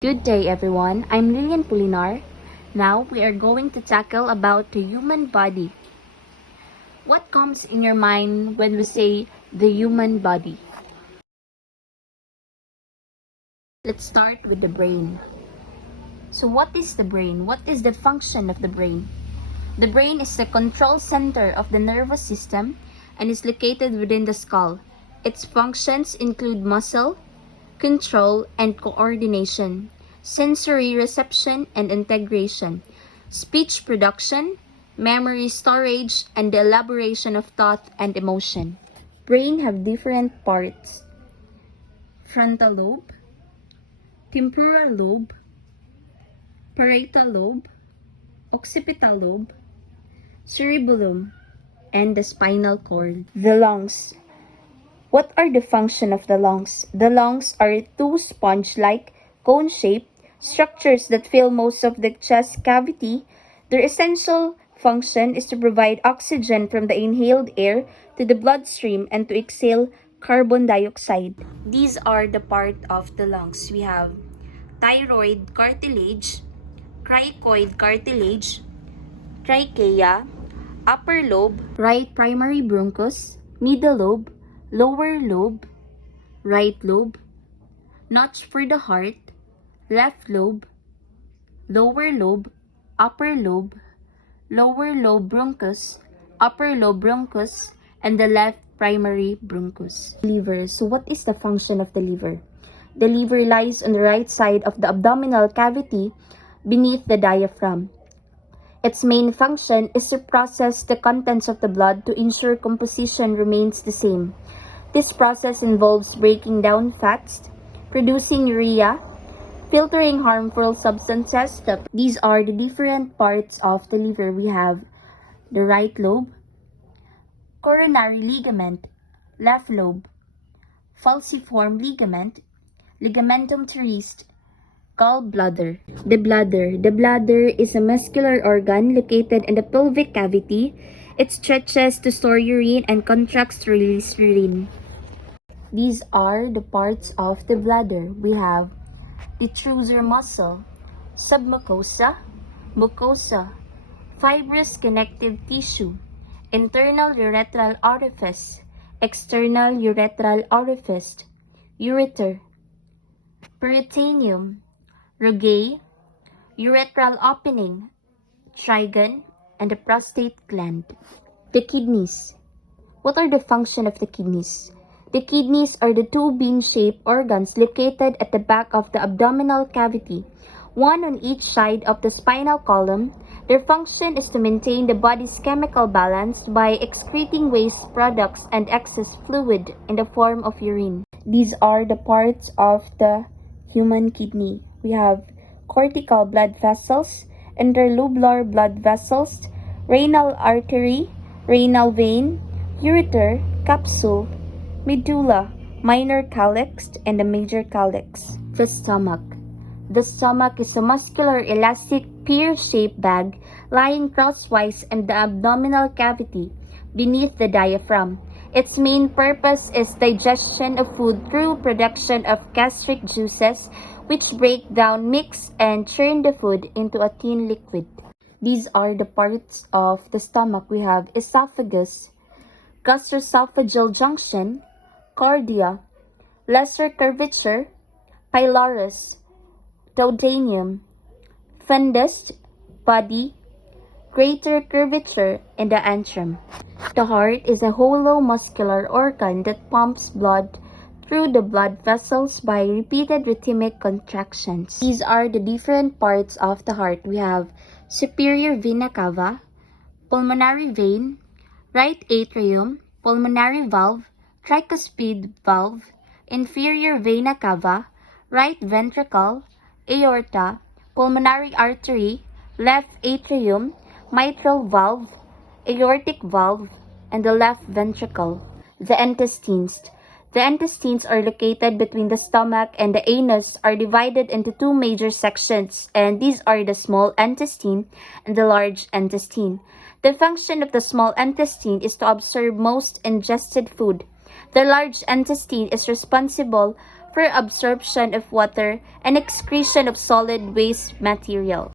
Good day everyone, I'm Lilian Pulinar. Now we are going to tackle about the human body. What comes in your mind when we say the human body? Let's start with the brain. So what is the brain? What is the function of the brain? The brain is the control center of the nervous system and is located within the skull. Its functions include muscle, control and coordination, sensory reception and integration, speech production, memory storage, and the elaboration of thought and emotion. Brain have different parts: frontal lobe, temporal lobe, parietal lobe, occipital lobe, cerebellum, and the spinal cord. The lungs. What are the function of the lungs? The lungs are two sponge-like, cone-shaped structures that fill most of the chest cavity. Their essential function is to provide oxygen from the inhaled air to the bloodstream and to exhale carbon dioxide. These are the part of the lungs. We have thyroid cartilage, cricoid cartilage, trachea, upper lobe, right primary bronchus, middle lobe, lower lobe, right lobe, notch for the heart, left lobe, lower lobe, upper lobe, lower lobe bronchus, upper lobe bronchus, and the left primary bronchus. Liver. So what is the function of the liver? The liver lies on the right side of the abdominal cavity beneath the diaphragm. Its main function is to process the contents of the blood to ensure composition remains the same. This process involves breaking down fats, producing urea, filtering harmful substances. These are the different parts of the liver. We have the right lobe, coronary ligament, left lobe, falciform ligament, ligamentum teres, gallbladder. The bladder. The bladder is a muscular organ located in the pelvic cavity. It stretches to store urine and contracts to release urine. These are the parts of the bladder. We have detrusor muscle, submucosa, mucosa, fibrous connective tissue, internal urethral orifice, external urethral orifice, ureter, peritoneum, rugae, urethral opening, trigon, and the prostate gland. The kidneys. What are the function of the kidneys? The kidneys are the two bean-shaped organs located at the back of the abdominal cavity, one on each side of the spinal column. Their function is to maintain the body's chemical balance by excreting waste products and excess fluid in the form of urine. These are the parts of the human kidney. We have cortical blood vessels, interlobular blood vessels, renal artery, renal vein, ureter, capsule, medulla, minor calyx, and the major calyx. The stomach. The stomach is a muscular, elastic, pear-shaped bag lying crosswise in the abdominal cavity beneath the diaphragm. Its main purpose is digestion of food through production of gastric juices, which break down, mix, and churn the food into a thin liquid. These are the parts of the stomach. We have esophagus, gastroesophageal junction, cardia, lesser curvature, pylorus, duodenum, fundus, body, greater curvature, and the antrum. The heart is a hollow muscular organ that pumps blood through the blood vessels by repeated rhythmic contractions. These are the different parts of the heart. We have superior vena cava, pulmonary vein, right atrium, pulmonary valve, tricuspid valve, inferior vena cava, right ventricle, aorta, pulmonary artery, left atrium, mitral valve, aortic valve, and the left ventricle. The intestines. The intestines are located between the stomach and the anus, are divided into two major sections, and these are the small intestine and the large intestine. The function of the small intestine is to absorb most ingested food. The large intestine is responsible proper absorption of water, and excretion of solid waste material.